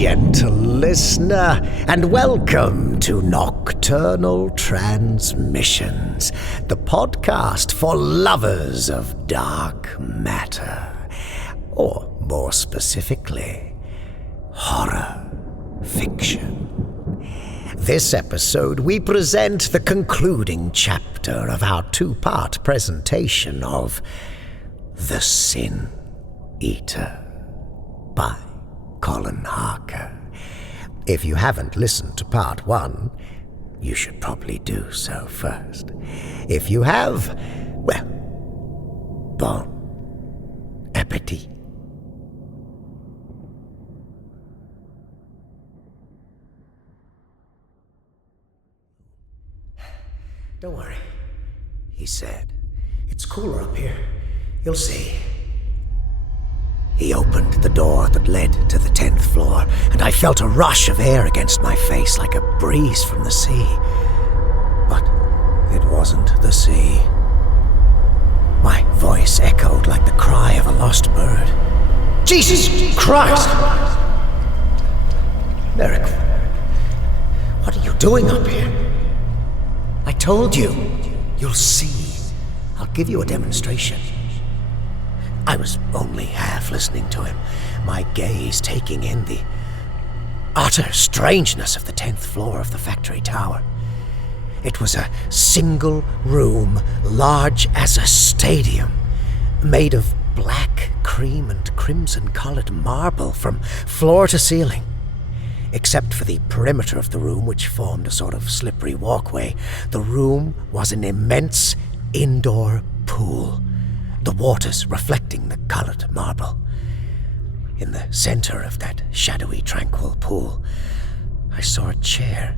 gentle listener, and welcome to Nocturnal Transmissions, the podcast for lovers of dark matter, or more specifically, horror fiction. This episode, we present the concluding chapter of our two-part presentation of The Sin EATER by Colin Harker. If you haven't listened to part 1, you should probably do so first. If you have, well, bon appetit. Don't worry, he said. It's cooler up here. You'll see. He opened the door that led to the 10th floor, and I felt a rush of air against my face like a breeze from the sea. But it wasn't the sea. My voice echoed like the cry of a lost bird. Jesus Christ! Merrick, what are you doing up here? I told you. You'll see. I'll give you a demonstration. I was only half listening to him, my gaze taking in the utter strangeness of the 10th floor of the factory tower. It was a single room, large as a stadium, made of black, cream, and crimson-colored marble from floor to ceiling. Except for the perimeter of the room, which formed a sort of slippery walkway, the room was an immense indoor pool, the waters reflecting the colored marble. In the center of that shadowy, tranquil pool, I saw a chair.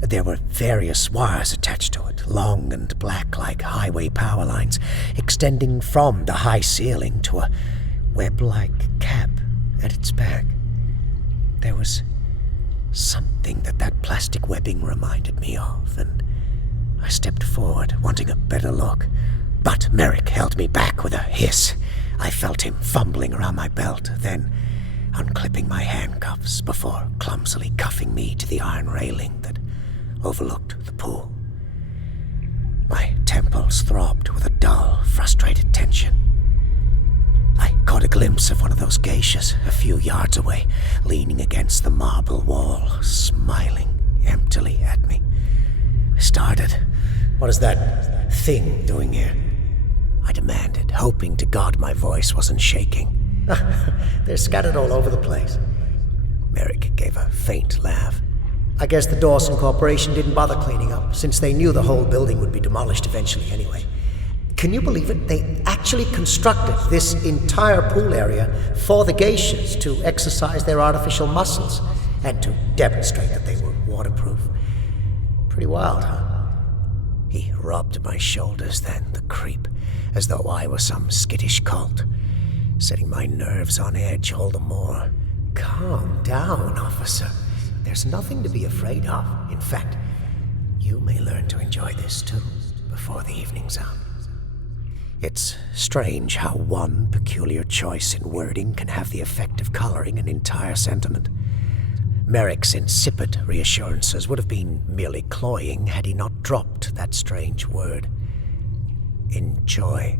There were various wires attached to it, long and black like highway power lines, extending from the high ceiling to a web-like cap at its back. There was something that plastic webbing reminded me of, and I stepped forward, wanting a better look. But Merrick held me back with a hiss. I felt him fumbling around my belt, then unclipping my handcuffs before clumsily cuffing me to the iron railing that overlooked the pool. My temples throbbed with a dull, frustrated tension. I caught a glimpse of one of those geishas a few yards away, leaning against the marble wall, smiling emptily at me. I started. "What is that thing doing here?" I demanded, hoping to God my voice wasn't shaking. "They're scattered all over the place." Merrick gave a faint laugh. "I guess the Dawson Corporation didn't bother cleaning up, since they knew the whole building would be demolished eventually anyway. Can you believe it? They actually constructed this entire pool area for the geishas to exercise their artificial muscles and to demonstrate that they were waterproof. Pretty wild, huh?" He rubbed my shoulders then, the creep, as though I were some skittish cult, setting my nerves on edge all the more. "Calm down, officer. There's nothing to be afraid of. In fact, you may learn to enjoy this too, before the evening's up." It's strange how one peculiar choice in wording can have the effect of coloring an entire sentiment. Merrick's insipid reassurances would have been merely cloying had he not dropped that strange word. Enjoy.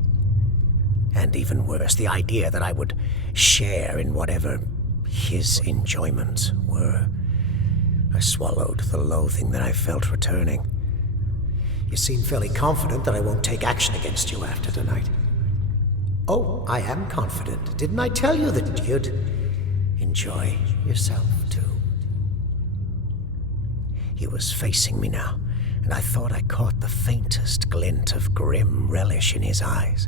And even worse, the idea that I would share in whatever his enjoyments were. I swallowed the loathing that I felt returning. "You seem fairly confident that I won't take action against you after tonight." "Oh, I am confident. Didn't I tell you that you'd enjoy yourself too?" He was facing me now, and I thought I caught the faintest glint of grim relish in his eyes.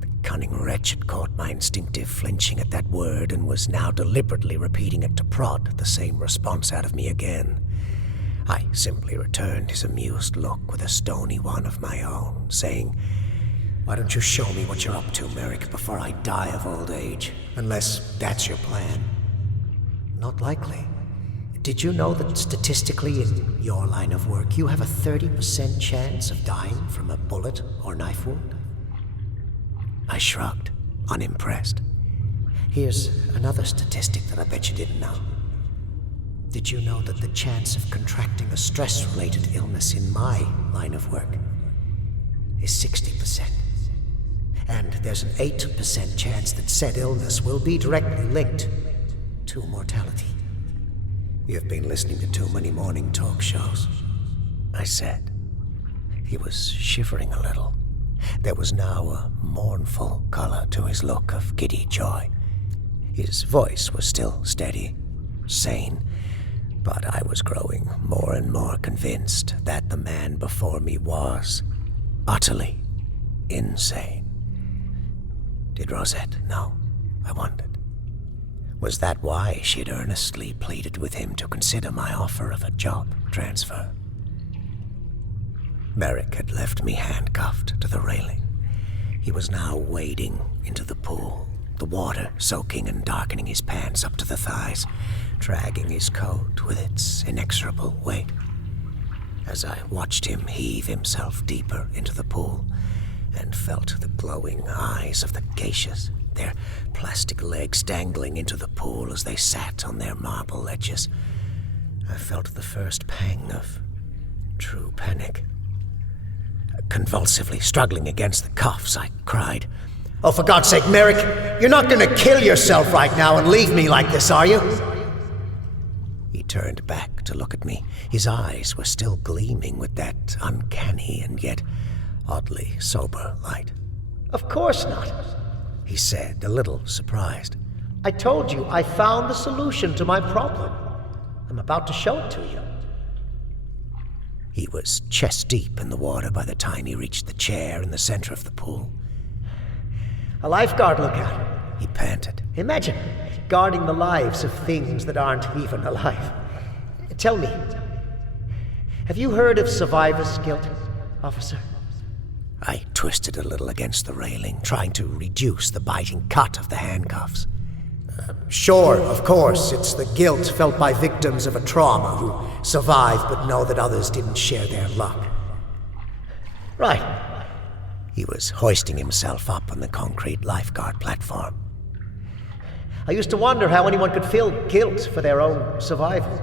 The cunning wretch had caught my instinctive flinching at that word and was now deliberately repeating it to prod the same response out of me again. I simply returned his amused look with a stony one of my own, saying, "Why don't you show me what you're up to, Merrick, before I die of old age? Unless that's your plan." "Not likely. Did you know that statistically in your line of work, you have a 30% chance of dying from a bullet or knife wound?" I shrugged, unimpressed. "Here's another statistic that I bet you didn't know. Did you know that the chance of contracting a stress-related illness in my line of work is 60%? And there's an 8% chance that said illness will be directly linked to mortality. You've been listening to too many morning talk shows, I said. He was shivering a little. There was now a mournful color to his look of giddy joy. His voice was still steady, sane, but I was growing more and more convinced that the man before me was utterly insane. Did Rosette know? I wondered. Was that why she had earnestly pleaded with him to consider my offer of a job transfer? Merrick had left me handcuffed to the railing. He was now wading into the pool, the water soaking and darkening his pants up to the thighs, dragging his coat with its inexorable weight. As I watched him heave himself deeper into the pool and felt the glowing eyes of the geishas, their plastic legs dangling into the pool as they sat on their marble ledges, I felt the first pang of true panic. Convulsively struggling against the cuffs, I cried, "Oh, for God's sake, Merrick, you're not going to kill yourself right now and leave me like this, are you?" He turned back to look at me. His eyes were still gleaming with that uncanny and yet oddly sober light. "Of course not," he said, a little surprised. "I told you I found the solution to my problem. I'm about to show it to you." He was chest-deep in the water by the time he reached the chair in the center of the pool. "A lifeguard lookout," he panted. "Imagine guarding the lives of things that aren't even alive. Tell me, have you heard of survivor's guilt, officer?" I twisted a little against the railing, trying to reduce the biting cut of the handcuffs. Sure, of course, it's the guilt felt by victims of a trauma who survive but know that others didn't share their luck." "Right." He was hoisting himself up on the concrete lifeguard platform. "I used to wonder how anyone could feel guilt for their own survival.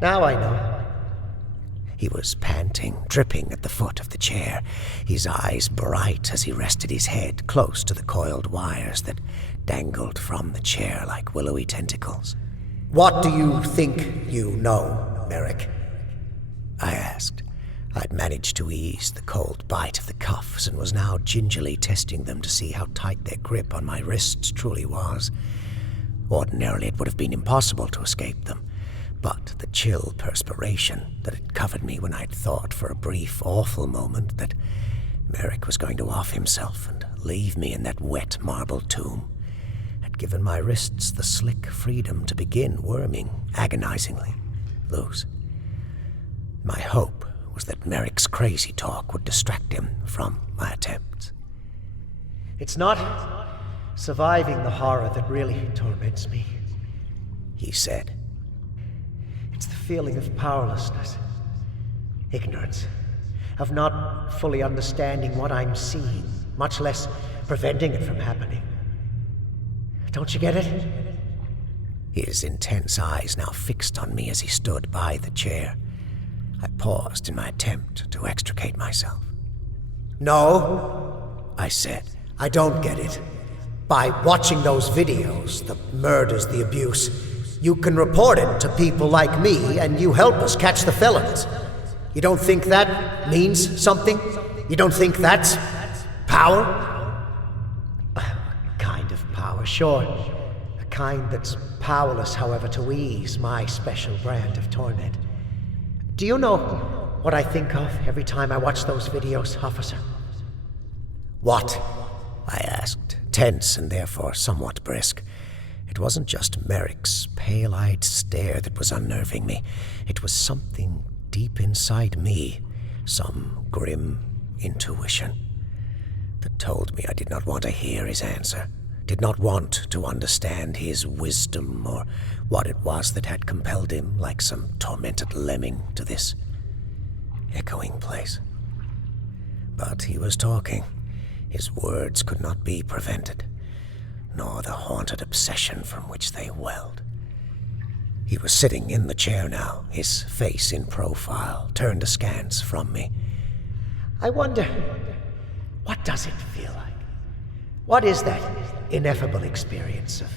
Now I know." He was panting, dripping at the foot of the chair, his eyes bright as he rested his head close to the coiled wires that dangled from the chair like willowy tentacles. "What do you think you know, Merrick?" I asked. I'd managed to ease the cold bite of the cuffs and was now gingerly testing them to see how tight their grip on my wrists truly was. Ordinarily, it would have been impossible to escape them, but the chill perspiration that had covered me when I'd thought for a brief, awful moment that Merrick was going to off himself and leave me in that wet marble tomb had given my wrists the slick freedom to begin worming agonizingly loose. My hope was that Merrick's crazy talk would distract him from my attempts. "It's not surviving the horror that really torments me," he said. "It's the feeling of powerlessness, ignorance, of not fully understanding what I'm seeing, much less preventing it from happening. Don't you get it?" His intense eyes now fixed on me as he stood by the chair. I paused in my attempt to extricate myself. "No," I said, "I don't get it. By watching those videos, the murders, the abuse, you can report it to people like me and you help us catch the felons. You don't think that means something? You don't think that's power?" "A kind of power, sure. A kind that's powerless, however, to ease my special brand of torment. Do you know what I think of every time I watch those videos, officer?" "What?" I asked, tense and therefore somewhat brisk. It wasn't just Merrick's pale-eyed stare that was unnerving me. It was something deep inside me, some grim intuition that told me I did not want to hear his answer, did not want to understand his wisdom or what it was that had compelled him like some tormented lemming to this echoing place. But he was talking. His words could not be prevented, nor the haunted obsession from which they welled. He was sitting in the chair now, his face in profile, turned askance from me. I wonder, what does it feel like? What is that ineffable experience of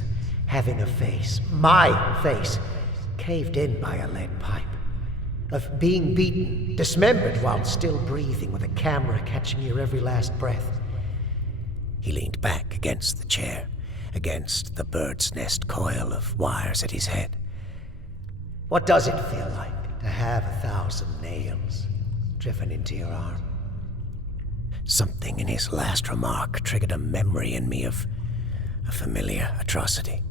having a face, my face, caved in by a lead pipe? Of being beaten, dismembered while still breathing with a camera catching your every last breath? He leaned back against the chair, against the bird's nest coil of wires at his head. What does it feel like to have 1,000 nails driven into your arm? Something in his last remark triggered a memory in me of a familiar atrocity,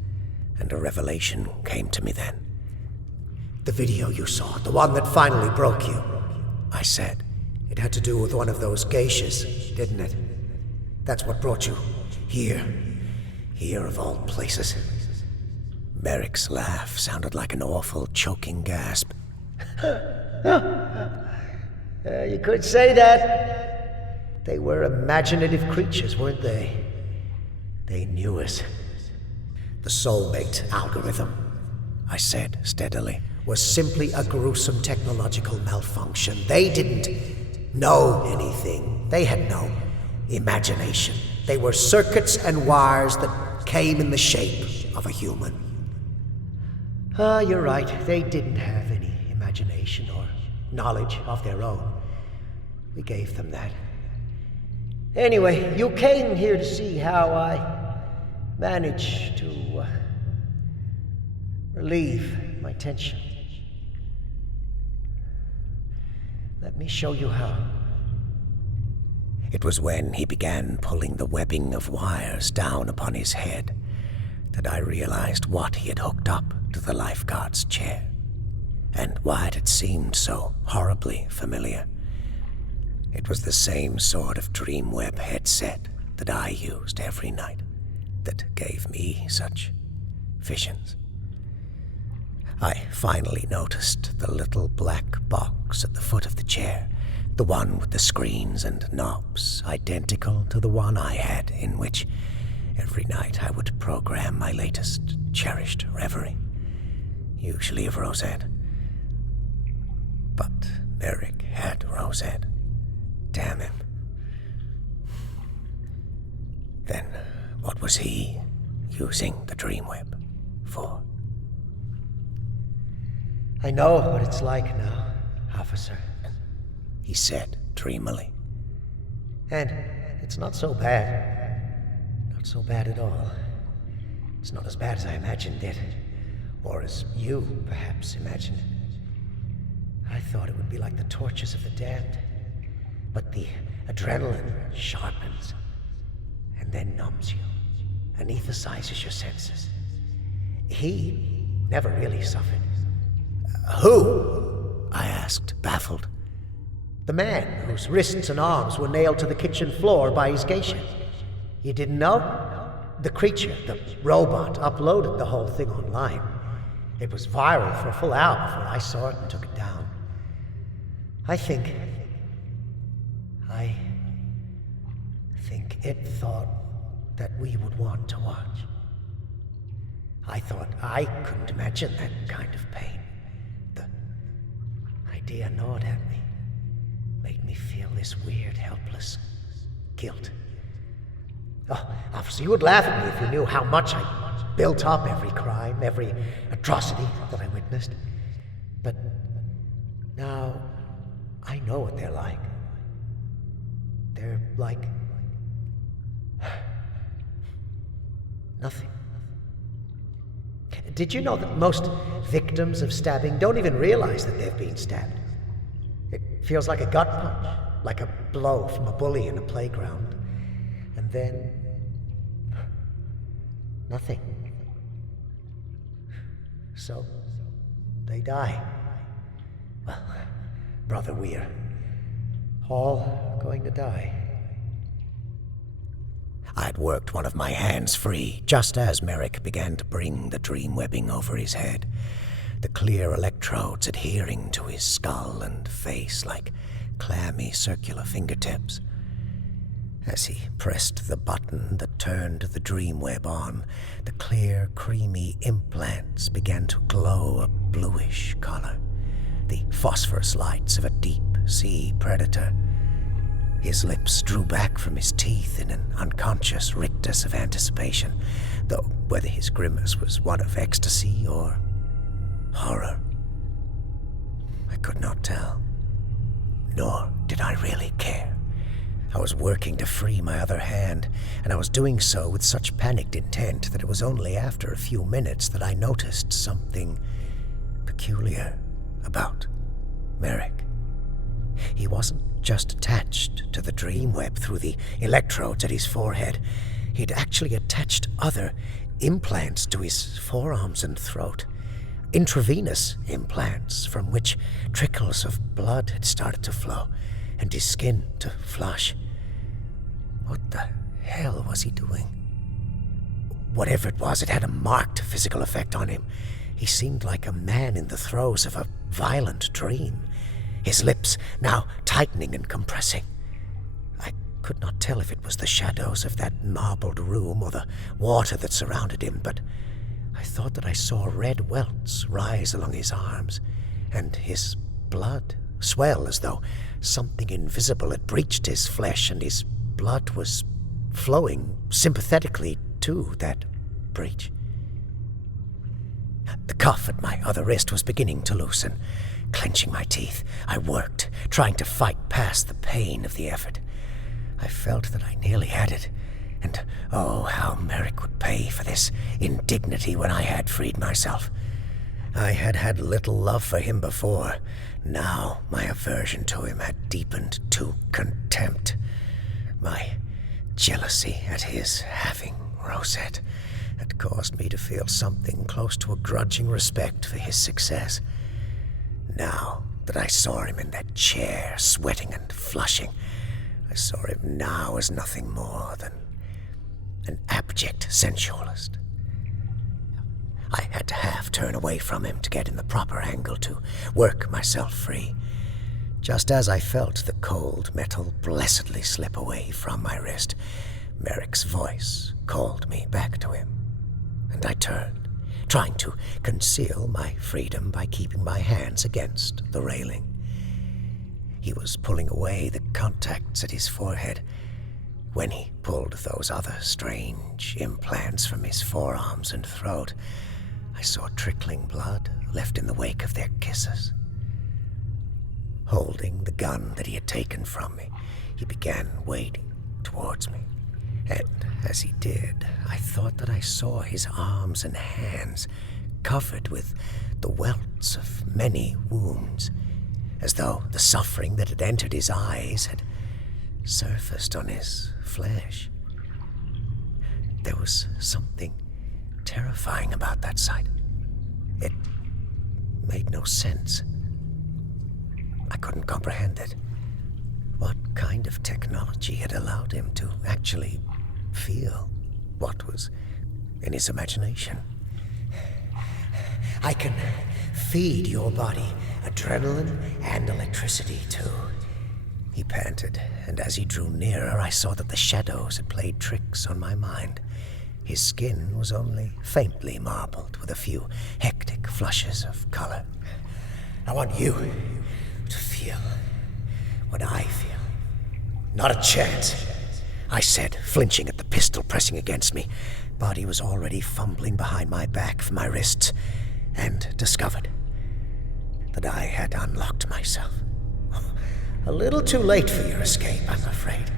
and a revelation came to me then. The video you saw, the one that finally broke you, I said. It had to do with one of those geishas, didn't it? That's what brought you here. Here of all places. Merrick's laugh sounded like an awful, choking gasp. You could say that. They were imaginative creatures, weren't they? They knew us. The soulmate algorithm, I said steadily, was simply a gruesome technological malfunction. They didn't know anything. They had no imagination. They were circuits and wires that came in the shape of a human. You're right. They didn't have any imagination or knowledge of their own. We gave them that. Anyway, you came here to see how I managed to relieve my tension. Let me show you how. It was when he began pulling the webbing of wires down upon his head that I realized what he had hooked up to the lifeguard's chair, and why it had seemed so horribly familiar. It was the same sort of dreamweb headset that I used every night, that gave me such visions. I finally noticed the little black box at the foot of the chair, the one with the screens and knobs, identical to the one I had, in which every night I would program my latest cherished reverie, usually of Rosette. But Merrick had Rosette. Damn him. Then what was he using the dreamweb for? I know what it's like now, officer, he said dreamily. And it's not so bad. Not so bad at all. It's not as bad as I imagined it, or as you perhaps imagined it. I thought it would be like the tortures of the damned, but the adrenaline sharpens and then numbs you, anesthetizes your senses. He never really suffered. Who? I asked, baffled. The man whose wrists and arms were nailed to the kitchen floor by his geisha. You didn't know? The creature, the robot, uploaded the whole thing online. It was viral for a full hour before I saw it and took it down. I think it thought that we would want to watch. I thought I couldn't imagine that kind of pain. The idea gnawed at me, made me feel this weird, helpless guilt. Oh, officer, you would laugh at me if you knew how much I built up every crime, every atrocity that I witnessed. But now I know what they're like. They're like nothing. Did you know that most victims of stabbing don't even realize that they've been stabbed? It feels like a gut punch, like a blow from a bully in a playground. And then nothing. So they die. Well, brother, we're all going to die. I'd worked one of my hands free, just as Merrick began to bring the dream webbing over his head, the clear electrodes adhering to his skull and face like clammy circular fingertips. As he pressed the button that turned the dream web on, the clear, creamy implants began to glow a bluish color, the phosphorus lights of a deep-sea predator. His lips drew back from his teeth in an unconscious rictus of anticipation, though whether his grimace was one of ecstasy or horror, I could not tell. Nor did I really care. I was working to free my other hand, and I was doing so with such panicked intent that it was only after a few minutes that I noticed something peculiar about Merrick. He wasn't just attached to the dream web through the electrodes at his forehead. He'd actually attached other implants to his forearms and throat. Intravenous implants from which trickles of blood had started to flow, and his skin to flush. What the hell was he doing? Whatever it was, it had a marked physical effect on him. He seemed like a man in the throes of a violent dream, his lips now tightening and compressing. I could not tell if it was the shadows of that marbled room or the water that surrounded him, but I thought that I saw red welts rise along his arms, and his blood swell as though something invisible had breached his flesh, and his blood was flowing sympathetically to that breach. The cuff at my other wrist was beginning to loosen. Clenching my teeth, I worked, trying to fight past the pain of the effort. I felt that I nearly had it, and oh, how Merrick would pay for this indignity when I had freed myself. I had had little love for him before. Now my aversion to him had deepened to contempt. My jealousy at his having Rosette had caused me to feel something close to a grudging respect for his success. Now that I saw him in that chair, sweating and flushing, I saw him now as nothing more than an abject sensualist. I had to half turn away from him to get in the proper angle to work myself free. Just as I felt the cold metal blessedly slip away from my wrist, Merrick's voice called me back to him, and I turned, trying to conceal my freedom by keeping my hands against the railing. He was pulling away the contacts at his forehead. When he pulled those other strange implants from his forearms and throat, I saw trickling blood left in the wake of their kisses. Holding the gun that he had taken from me, he began wading towards me. And as he did, I thought that I saw his arms and hands covered with the welts of many wounds, as though the suffering that had entered his eyes had surfaced on his flesh. There was something terrifying about that sight. It made no sense. I couldn't comprehend it. What kind of technology had allowed him to actually feel what was in his imagination? I can feed your body adrenaline and electricity too, he panted, and as he drew nearer, I saw that the shadows had played tricks on my mind. His skin was only faintly marbled with a few hectic flushes of color. I want you to feel what I feel. Not a chance, I said, flinching at the pistol pressing against me. But he was already fumbling behind my back for my wrists, and discovered that I had unlocked myself. A little too late for your escape, I'm afraid.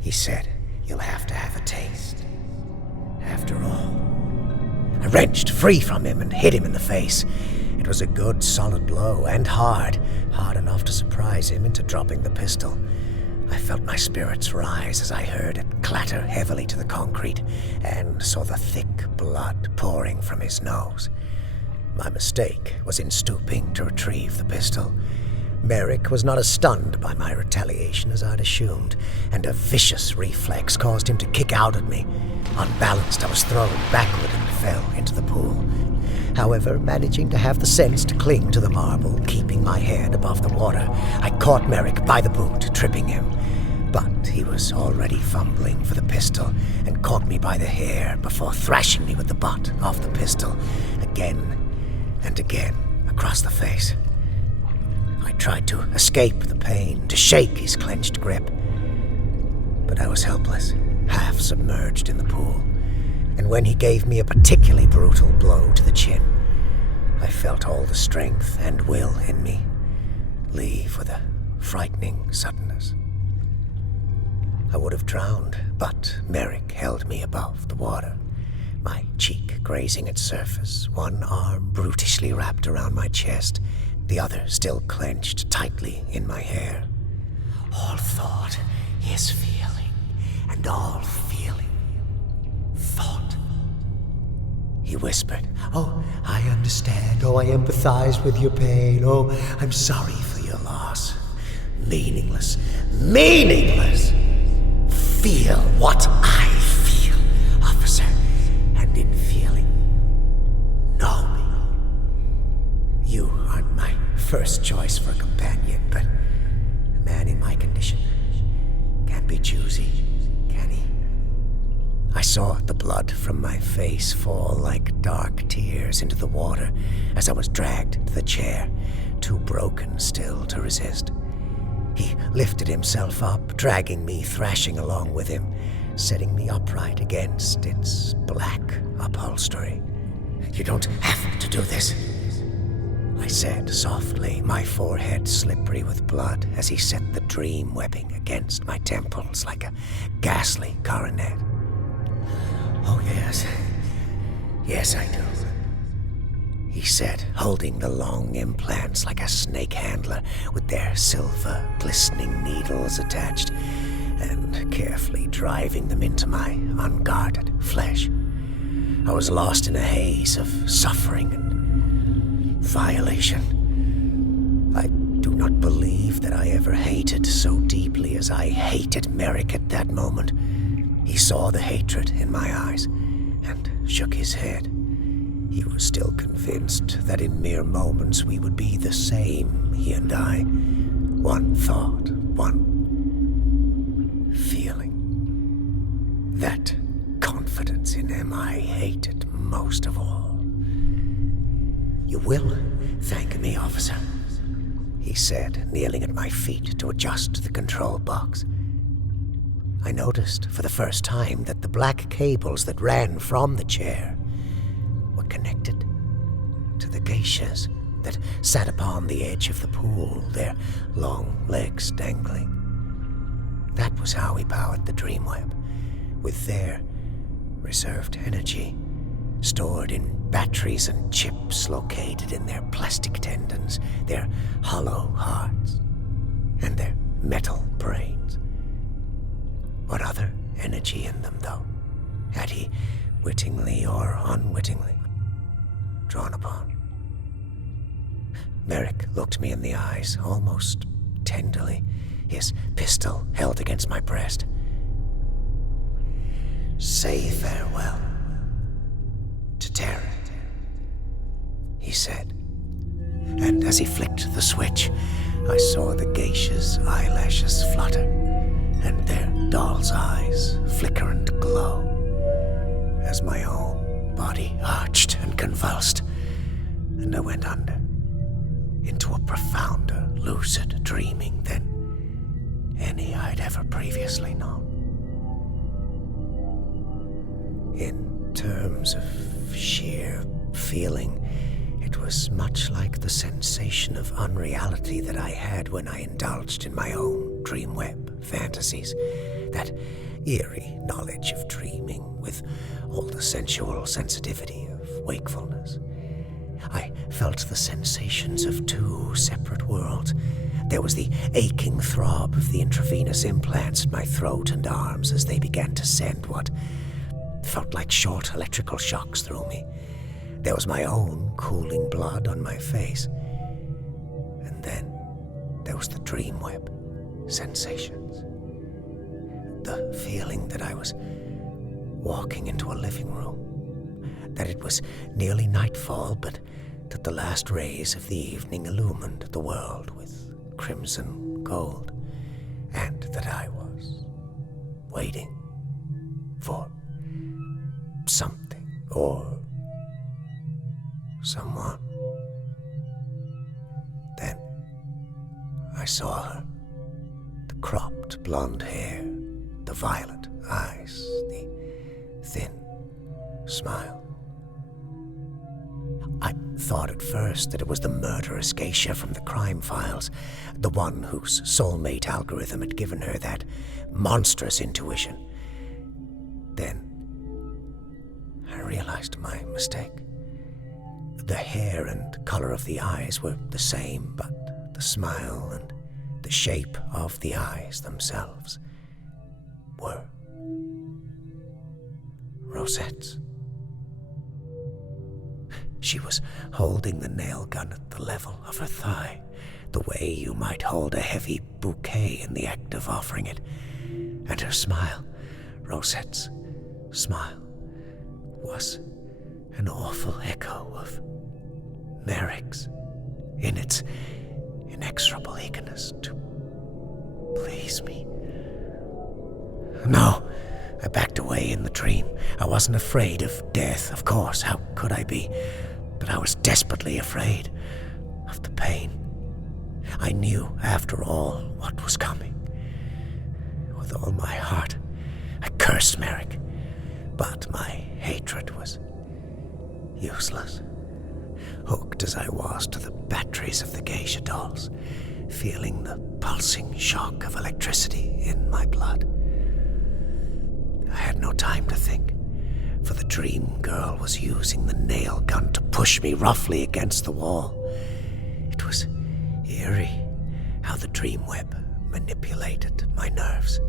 He said, you'll have to have a taste. After all. I wrenched free from him and hit him in the face. It was a good, solid blow, and hard enough to surprise him into dropping the pistol. I felt my spirits rise as I heard it clatter heavily to the concrete and saw the thick blood pouring from his nose. My mistake was in stooping to retrieve the pistol. Merrick was not as stunned by my retaliation as I'd assumed, and a vicious reflex caused him to kick out at me. Unbalanced, I was thrown backward and fell into the pool. However, managing to have the sense to cling to the marble, keeping my head above the water, I caught Merrick by the boot, tripping him. But he was already fumbling for the pistol and caught me by the hair before thrashing me with the butt of the pistol again and again across the face. I tried to escape the pain, to shake his clenched grip. But I was helpless, half submerged in the pool. And when he gave me a particularly brutal blow to the chin, I felt all the strength and will in me leave with a frightening suddenness. I would have drowned, but Merrick held me above the water, my cheek grazing its surface, one arm brutishly wrapped around my chest, the other still clenched tightly in my hair. All thought is feeling, and all feeling thought. He whispered, "Oh, I understand. Oh, I empathize with your pain. Oh, I'm sorry for your loss. Meaningless. Meaningless! Feel what I feel, officer, and in feeling, know me. You aren't my first choice for a companion, but a man in my condition can't be choosy, can he?" I saw the blood from my face fall like dark tears into the water as I was dragged to the chair, too broken still to resist. He lifted himself up, dragging me, thrashing along with him, setting me upright against its black upholstery. "You don't have to do this," I said softly, my forehead slippery with blood as he set the dream webbing against my temples like a ghastly coronet. "Oh, yes. Yes, I do," he said, holding the long implants like a snake handler with their silver, glistening needles attached, and carefully driving them into my unguarded flesh. I was lost in a haze of suffering and violation. I do not believe that I ever hated so deeply as I hated Merrick at that moment. He saw the hatred in my eyes and shook his head. He was still convinced that in mere moments we would be the same, he and I. One thought, one feeling. That confidence in him I hated most of all. "You will thank me, officer," he said, kneeling at my feet to adjust the control box. I noticed for the first time that the black cables that ran from the chair were connected to the geishas that sat upon the edge of the pool, their long legs dangling. That was how we powered the Dreamweb, with their reserved energy stored in batteries and chips located in their plastic tendons, their hollow hearts, and their metal brains. What other energy in them, though, had he, wittingly or unwittingly, drawn upon? Merrick looked me in the eyes, almost tenderly, his pistol held against my breast. "Say farewell to terror," he said. And as he flicked the switch, I saw the geisha's eyelashes flutter, and their doll's eyes flicker and glow, as my own body arched and convulsed, and I went under, into a profounder, lucid dreaming than any I'd ever previously known. In terms of sheer feeling, it was much like the sensation of unreality that I had when I indulged in my own dreamweb fantasies, that eerie knowledge of dreaming with all the sensual sensitivity of wakefulness. I felt the sensations of two separate worlds. There was the aching throb of the intravenous implants in my throat and arms as they began to send what felt like short electrical shocks through me. There was my own cooling blood on my face. And then there was the dreamweb sensations. The feeling that I was walking into a living room, that it was nearly nightfall, but that the last rays of the evening illumined the world with crimson gold, and that I was waiting for something or someone. Then I saw her. The cropped blonde hair, the violet eyes, the thin smile. I thought at first that it was the murderous geisha from the crime files, the one whose soulmate algorithm had given her that monstrous intuition. Then I realized my mistake. The hair and color of the eyes were the same, but the smile and the shape of the eyes themselves were Rosette's. She was holding the nail gun at the level of her thigh, the way you might hold a heavy bouquet in the act of offering it. And her smile, Rosette's smile, was an awful echo of Merrick's in its inexorable eagerness to please me. No, I backed away in the dream. I wasn't afraid of death, of course. How could I be? But I was desperately afraid of the pain. I knew, after all, what was coming. With all my heart, I cursed Merrick. But my hatred was useless. Hooked as I was to the batteries of the geisha dolls, feeling the pulsing shock of electricity in my blood. I had no time to think, for the dream girl was using the nail gun to push me roughly against the wall. It was eerie how the dream web manipulated my nerves,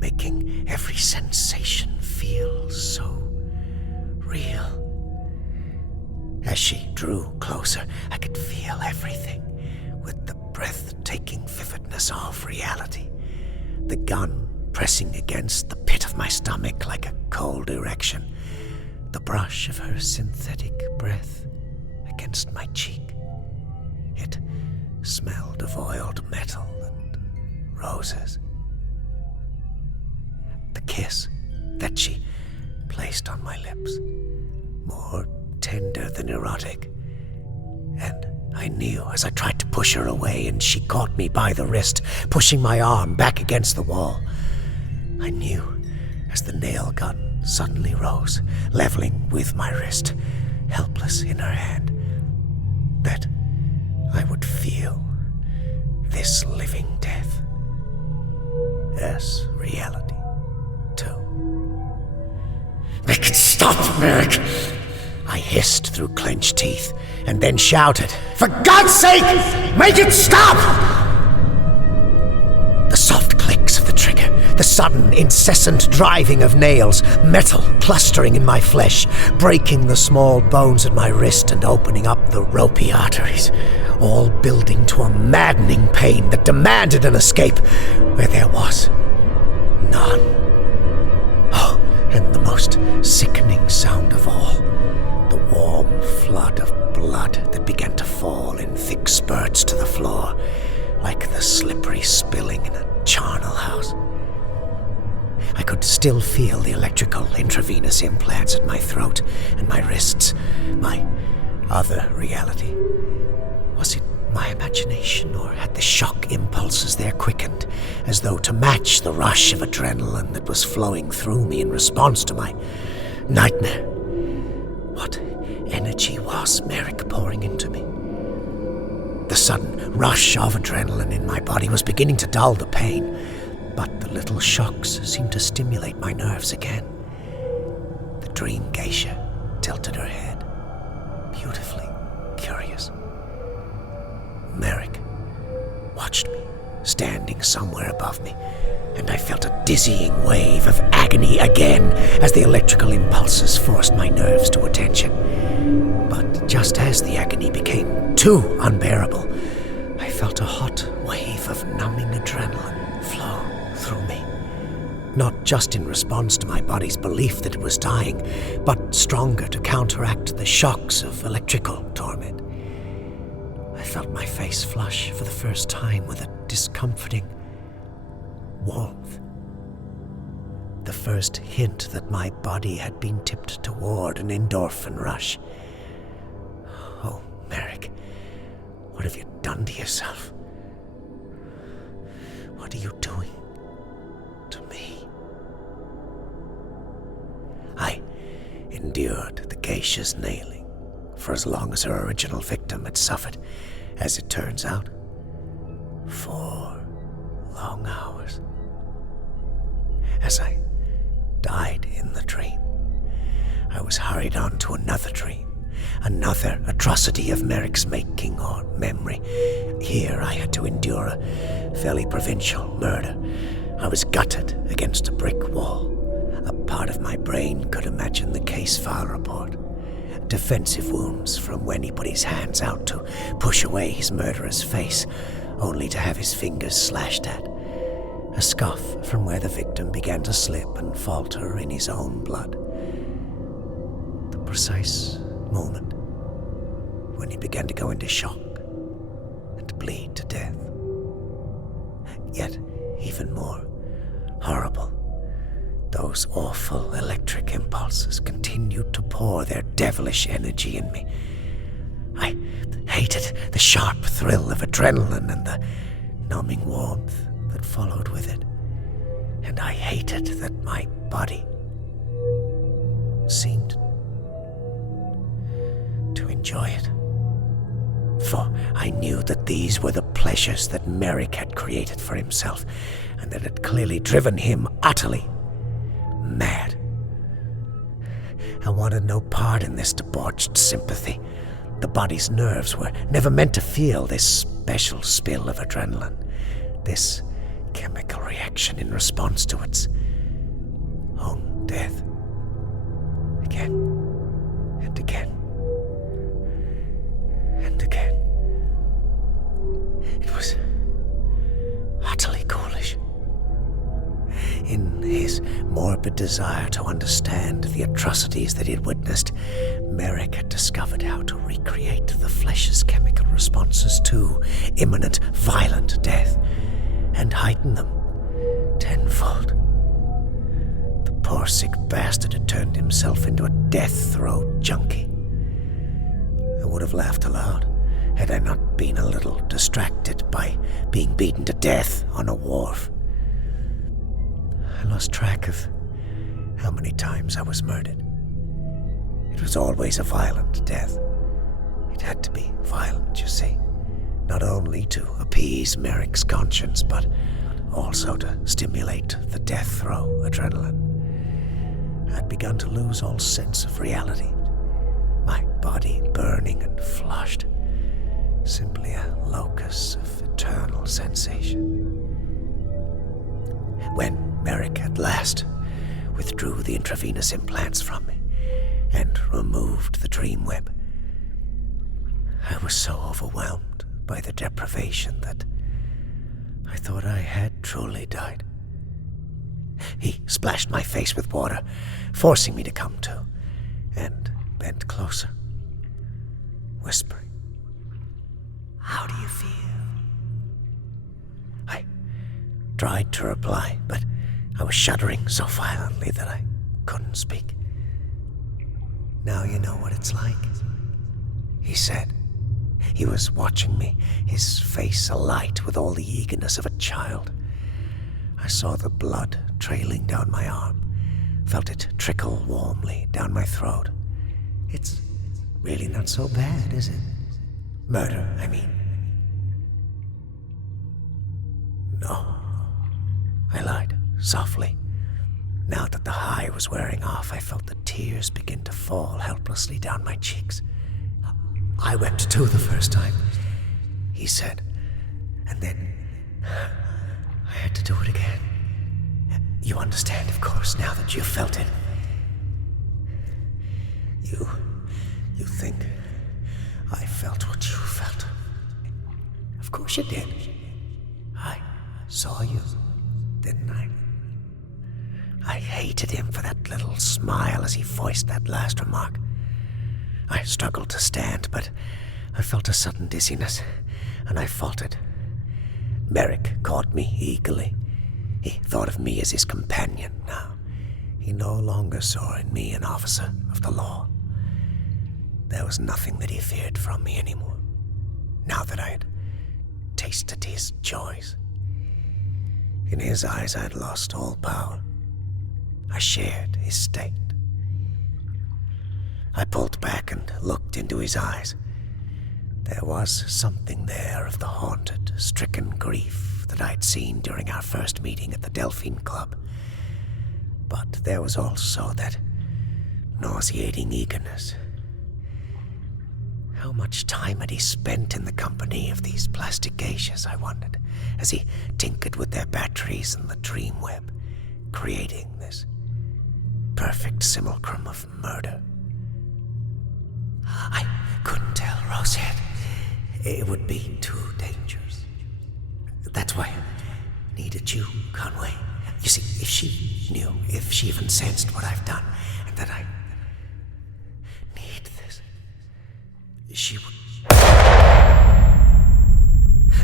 making every sensation feel so real. As she drew closer, I could feel everything with the breathtaking vividness of reality. The gun pressing against the pit of my stomach like a cold erection. The brush of her synthetic breath against my cheek. It smelled of oiled metal and roses. The kiss that she placed on my lips, more tender than erotic. And I knew as I tried to push her away and she caught me by the wrist, pushing my arm back against the wall. I knew as the nail gun suddenly rose, leveling with my wrist, helpless in her hand, that I would feel this living death as reality, too. Make it stop, Merrick! I hissed through clenched teeth, and then shouted, "For God's sake, make it stop!" The soft clicks of the trigger, the sudden, incessant driving of nails, metal clustering in my flesh, breaking the small bones at my wrist and opening up the ropey arteries, all building to a maddening pain that demanded an escape where there was none. Oh, and the most sickening sound of all, the warm flood of blood that began to fall in thick spurts to the floor, like the slippery spilling in a charnel house. I could still feel the electrical intravenous implants at my throat and my wrists, my other reality. Was it my imagination, or had the shock impulses there quickened, as though to match the rush of adrenaline that was flowing through me in response to my nightmare? What energy was Merrick pouring into me? The sudden rush of adrenaline in my body was beginning to dull the pain, but the little shocks seemed to stimulate my nerves again. The dream geisha tilted her head, beautifully curious. Merrick watched me, standing somewhere above me, and I felt a dizzying wave of agony again as the electrical impulses forced my nerves to attention. But just as the agony became too unbearable, I felt a hot wave of numbing adrenaline flow through me. Not just in response to my body's belief that it was dying, but stronger to counteract the shocks of electrical torment. I felt my face flush for the first time with a discomforting warmth. first hint that my body had been tipped toward an endorphin rush. Oh, Merrick, what have you done to yourself? What are you doing to me? I endured the geisha's nailing for as long as her original victim had suffered, as it turns out. 4 long hours. As I died in the dream, I was hurried on to another dream, another atrocity of Merrick's making or memory. Here I had to endure a fairly provincial murder. I was gutted against a brick wall. A part of my brain could imagine the case file report. Defensive wounds from when he put his hands out to push away his murderer's face, only to have his fingers slashed at. A scuff from where the victim began to slip and falter in his own blood. The precise moment when he began to go into shock and bleed to death. Yet, even more horrible, those awful electric impulses continued to pour their devilish energy in me. I hated the sharp thrill of adrenaline and the numbing warmth that followed with it. And I hated that my body seemed to enjoy it. For I knew that these were the pleasures that Merrick had created for himself, and that had clearly driven him utterly mad. I wanted no part in this debauched sympathy. The body's nerves were never meant to feel this special spill of adrenaline, this chemical reaction in response to its own death. Again and again and again. It was utterly ghoulish. In his morbid desire to understand the atrocities that he had witnessed, Merrick had discovered how to recreate the flesh's chemical responses to imminent, violent death, and heighten them tenfold. The poor sick bastard had turned himself into a death-throw junkie. I would have laughed aloud had I not been a little distracted by being beaten to death on a wharf. I lost track of how many times I was murdered. It was always a violent death. It had to be violent, you see. Not only to appease Merrick's conscience, but also to stimulate the death-throw adrenaline. I'd begun to lose all sense of reality. My body burning and flushed. Simply a locus of eternal sensation. When Merrick at last withdrew the intravenous implants from me and removed the dream web, I was so overwhelmed by the deprivation that I thought I had truly died. He splashed my face with water, forcing me to come to, and bent closer, whispering, "How do you feel?" I tried to reply, but I was shuddering so violently that I couldn't speak. "Now you know what it's like," he said. He was watching me, his face alight with all the eagerness of a child. I saw the blood trailing down my arm, felt it trickle warmly down my throat. It's really not so bad, is it? Murder, I mean. No, I lied softly. Now that the high was wearing off, I felt the tears begin to fall helplessly down my cheeks. "I wept too the first time," he said, "and then I had to do it again. You understand, of course, now that you've felt it. You think I felt what you felt. Of course you did. I saw you, didn't I?" I hated him for that little smile as he voiced that last remark. I struggled to stand, but I felt a sudden dizziness, and I faltered. Merrick caught me eagerly. He thought of me as his companion now. He no longer saw in me an officer of the law. There was nothing that he feared from me anymore, now that I had tasted his joys. In his eyes, I had lost all power. I shared his state. I pulled back and looked into his eyes. There was something there of the haunted, stricken grief that I had seen during our first meeting at the Delphine Club. But there was also that nauseating eagerness. How much time had he spent in the company of these plastic geishas, I wondered, as he tinkered with their batteries in the dream web, creating this perfect simulacrum of murder. I couldn't tell Rose yet. It would be too dangerous. That's why I needed you, Conway. You see, if she knew, if she even sensed what I've done, and that I need this, she would...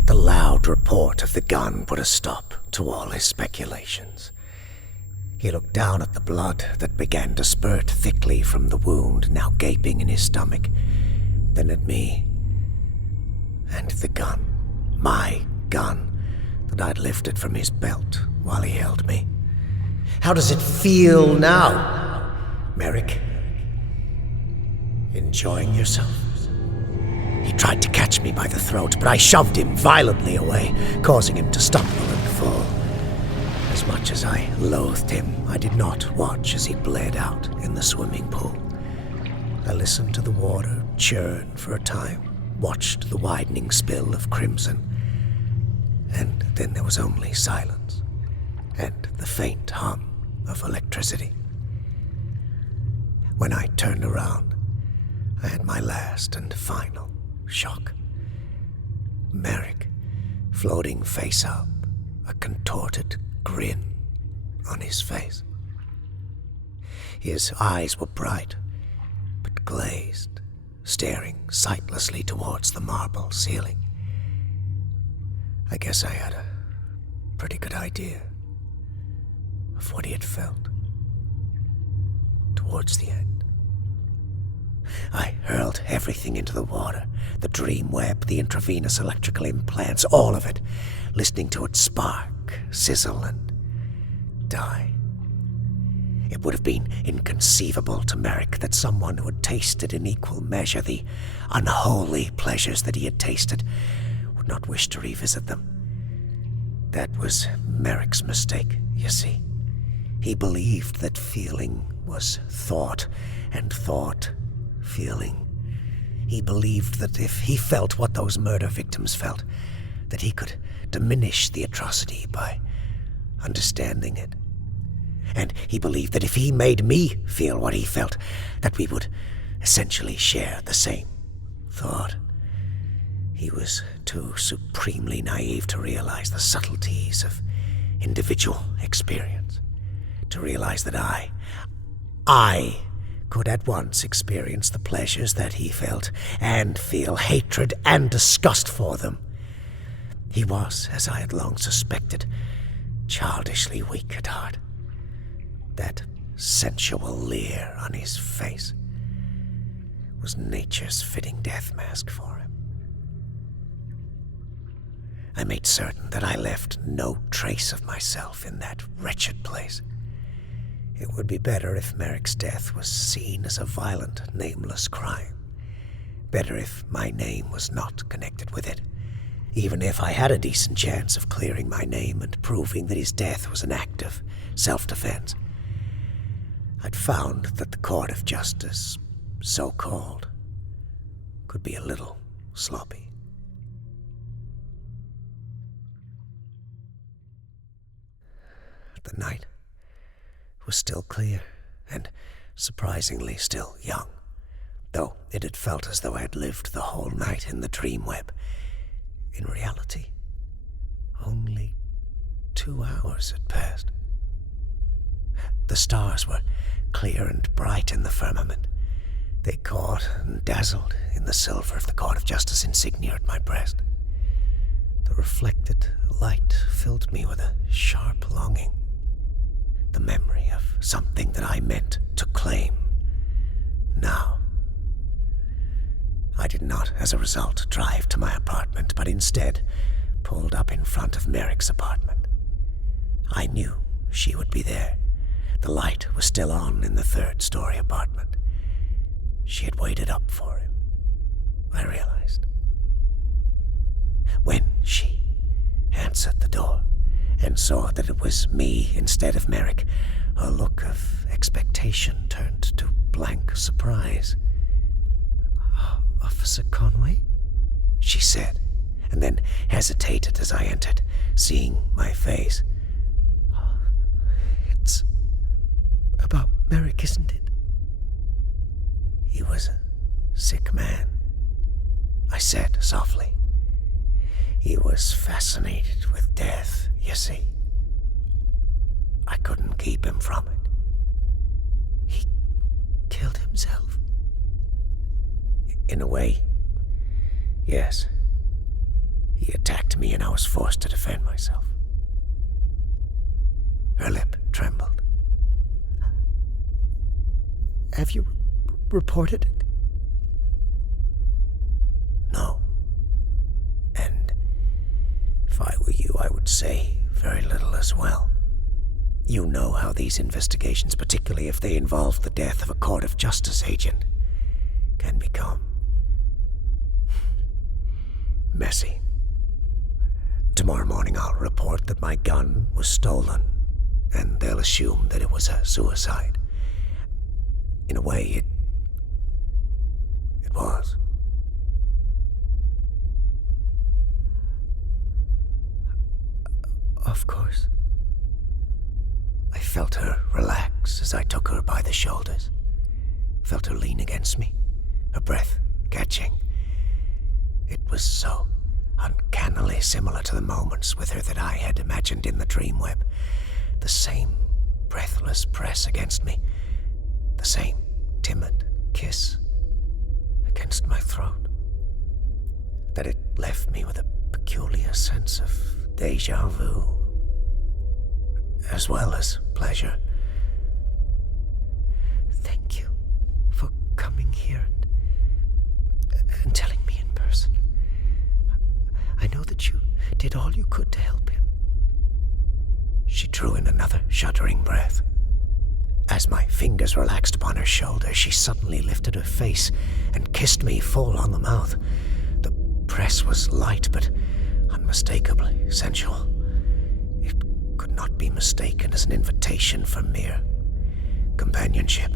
The loud report of the gun put a stop to all his speculations. He looked down at the blood that began to spurt thickly from the wound now gaping in his stomach, then at me, and the gun, my gun, that I'd lifted from his belt while he held me. How does it feel now, Merrick? Enjoying yourself? He tried to catch me by the throat, but I shoved him violently away, causing him to stumble and fall. As much as I loathed him, I did not watch as he bled out in the swimming pool. I listened to the water churn for a time, watched the widening spill of crimson, and then there was only silence and the faint hum of electricity. When I turned around, I had my last and final shock. Merrick, floating face up, a contorted grin on his face. His eyes were bright, but glazed, staring sightlessly towards the marble ceiling. I guess I had a pretty good idea of what he had felt towards the end. I hurled everything into the water, the dream web, the intravenous electrical implants, all of it, listening to it spark, sizzle, and die. It would have been inconceivable to Merrick that someone who had tasted in equal measure the unholy pleasures that he had tasted would not wish to revisit them. That was Merrick's mistake, you see. He believed that feeling was thought, and thought feeling. He believed that if he felt what those murder victims felt, that he could diminish the atrocity by understanding it. And he believed that if he made me feel what he felt, that we would essentially share the same thought. He was too supremely naive to realize the subtleties of individual experience, to realize that I could at once experience the pleasures that he felt and feel hatred and disgust for them. He was, as I had long suspected, childishly weak at heart. That sensual leer on his face was nature's fitting death mask for him. I made certain that I left no trace of myself in that wretched place. It would be better if Merrick's death was seen as a violent, nameless crime. Better if my name was not connected with it, even if I had a decent chance of clearing my name and proving that his death was an act of self-defense. I'd found that the court of justice, so-called, could be a little sloppy. The night was still clear and surprisingly still young, though it had felt as though I had lived the whole night in the dream web. In reality, only 2 hours had passed. The stars were clear and bright in the firmament. They caught and dazzled in the silver of the Court of Justice insignia at my breast. The reflected light filled me with a sharp longing. The memory of something that I meant to claim. Now, I did not, as a result, drive to my apartment, but instead pulled up in front of Merrick's apartment. I knew she would be there. The light was still on in the third-story apartment. She had waited up for him, I realized. When she answered the door and saw that it was me instead of Merrick, her look of expectation turned to blank surprise. "Officer Conway?" she said, and then hesitated as I entered, seeing my face. "It's about Merrick, isn't it?" "He was a sick man," I said softly. "He was fascinated with death, you see. I couldn't keep him from it." "He killed himself?" "In a way, yes. He attacked me and I was forced to defend myself." Her lip trembled. "Have you reported it?" "No. And if I were you, I would say very little as well. You know how these investigations, particularly if they involve the death of a court of justice agent, can become messy. Tomorrow morning I'll report that my gun was stolen, and they'll assume that it was a suicide. In a way, it was." "Of course." I felt her relax as I took her by the shoulders, felt her lean against me, her breath catching. It was so uncannily similar to the moments with her that I had imagined in the dream web. The same breathless press against me, the same timid kiss against my throat, that it left me with a peculiar sense of déjà vu, as well as pleasure. "Thank you for coming here and telling me in person. I know that you did all you could to help him." She drew in another shuddering breath. As my fingers relaxed upon her shoulder, she suddenly lifted her face and kissed me full on the mouth. The press was light but unmistakably sensual. It could not be mistaken as an invitation for mere companionship.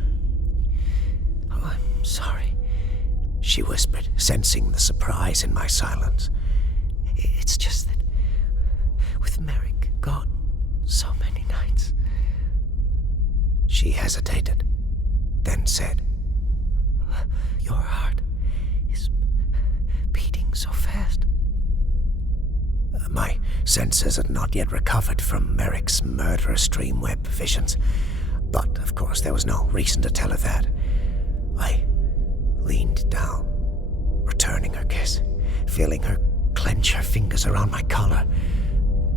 "Oh, I'm sorry," she whispered, sensing the surprise in my silence. "It's just that with Merrick gone so many nights." She hesitated, then said, "Your heart is beating so fast." My senses had not yet recovered from Merrick's murderous dreamweb visions, but of course there was no reason to tell her that. I leaned down, returning her kiss, feeling her clench her fingers around my collar.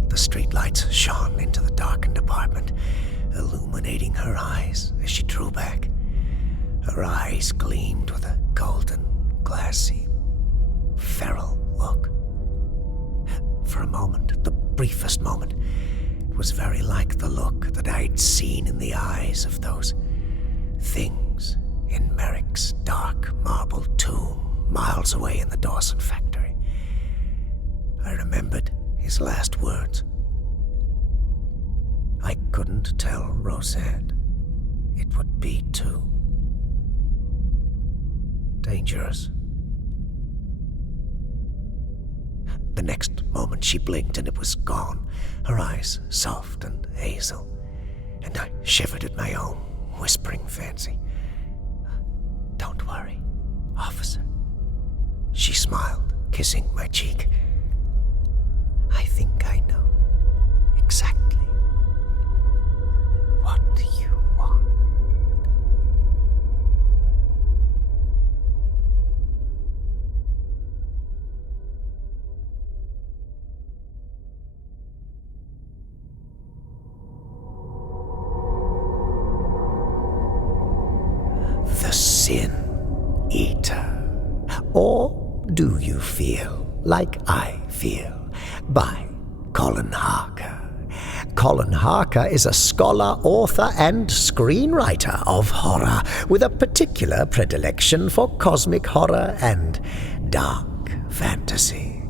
The streetlights shone into the darkened apartment, illuminating her eyes as she drew back. Her eyes gleamed with a golden, glassy, feral look. For a moment, the briefest moment, it was very like the look that I'd seen in the eyes of those things in Merrick's dark marble tomb miles away in the Dawson factory. I remembered his last words. I couldn't tell Rosette. It would be too dangerous. The next moment she blinked and it was gone, her eyes soft and hazel, and I shivered at my own whispering fancy. "Don't worry, officer," she smiled, kissing my cheek. "I think I know exactly what you want." in EATER? Or do you feel like I feel? By Colin Harker. Colin Harker is a scholar, author, and screenwriter of horror, with a particular predilection for cosmic horror and dark fantasy.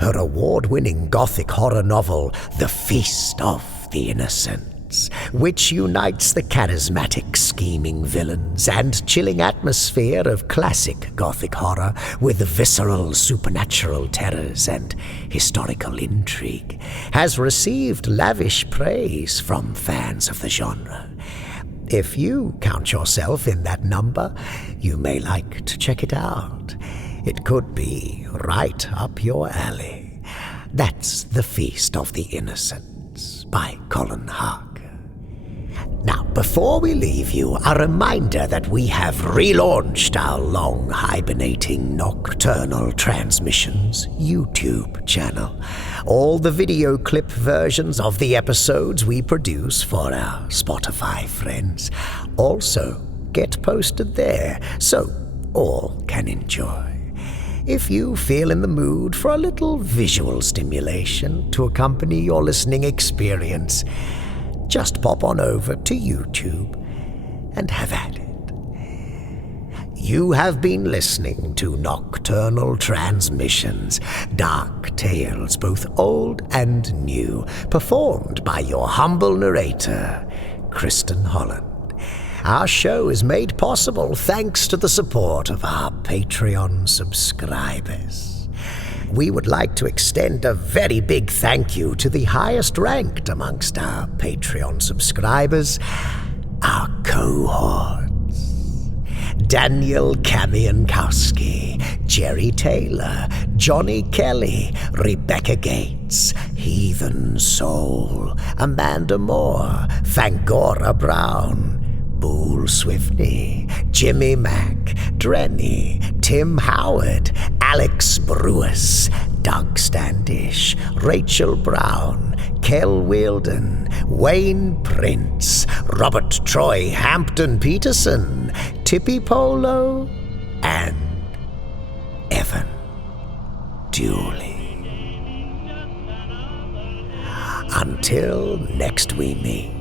Her award-winning gothic horror novel, The Feast of the Innocents, which unites the charismatic, scheming villains and chilling atmosphere of classic gothic horror with visceral supernatural terrors and historical intrigue, has received lavish praise from fans of the genre. If you count yourself in that number, you may like to check it out. It could be right up your alley. That's The Feast of the Innocents by Colin Harker. Now, before we leave you, a reminder that we have relaunched our long-hibernating Nocturnal Transmissions YouTube channel. All the video clip versions of the episodes we produce for our Spotify friends also get posted there, so all can enjoy. If you feel in the mood for a little visual stimulation to accompany your listening experience, just pop on over to YouTube and have at it. You have been listening to Nocturnal Transmissions, dark tales both old and new, performed by your humble narrator, Kristin Holland. Our show is made possible thanks to the support of our Patreon subscribers. We would like to extend a very big thank you to the highest ranked amongst our Patreon subscribers, our cohorts. Daniel Kamiankowski, Jerry Taylor, Johnny Kelly, Rebecca Gates, Heathen Soul, Amanda Moore, Fangora Brown, Boole Swiftney, Jimmy Mack, Drenny, Tim Howard, Alex Brewis, Doug Standish, Rachel Brown, Kel Wielden, Wayne Prince, Robert Troy Hampton Peterson, Tippy Polo, and Evan Dooley. Until next we meet,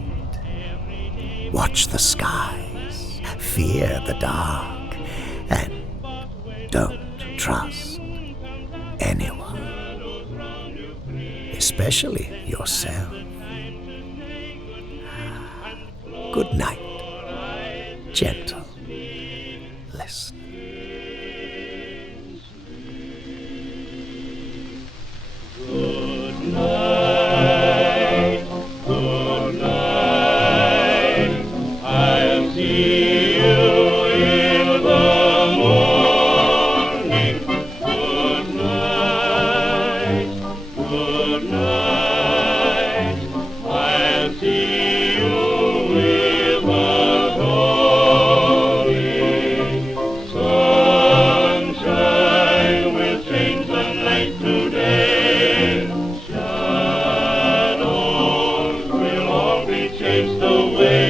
watch the skies, fear the dark, and don't trust anyone, especially yourself. Good night, gentle listener. Good night, good night. I'll see you in the morning. Good night, good night. I'll see you with the dawning. Sunshine will change the night today. Shadows will all be chased away.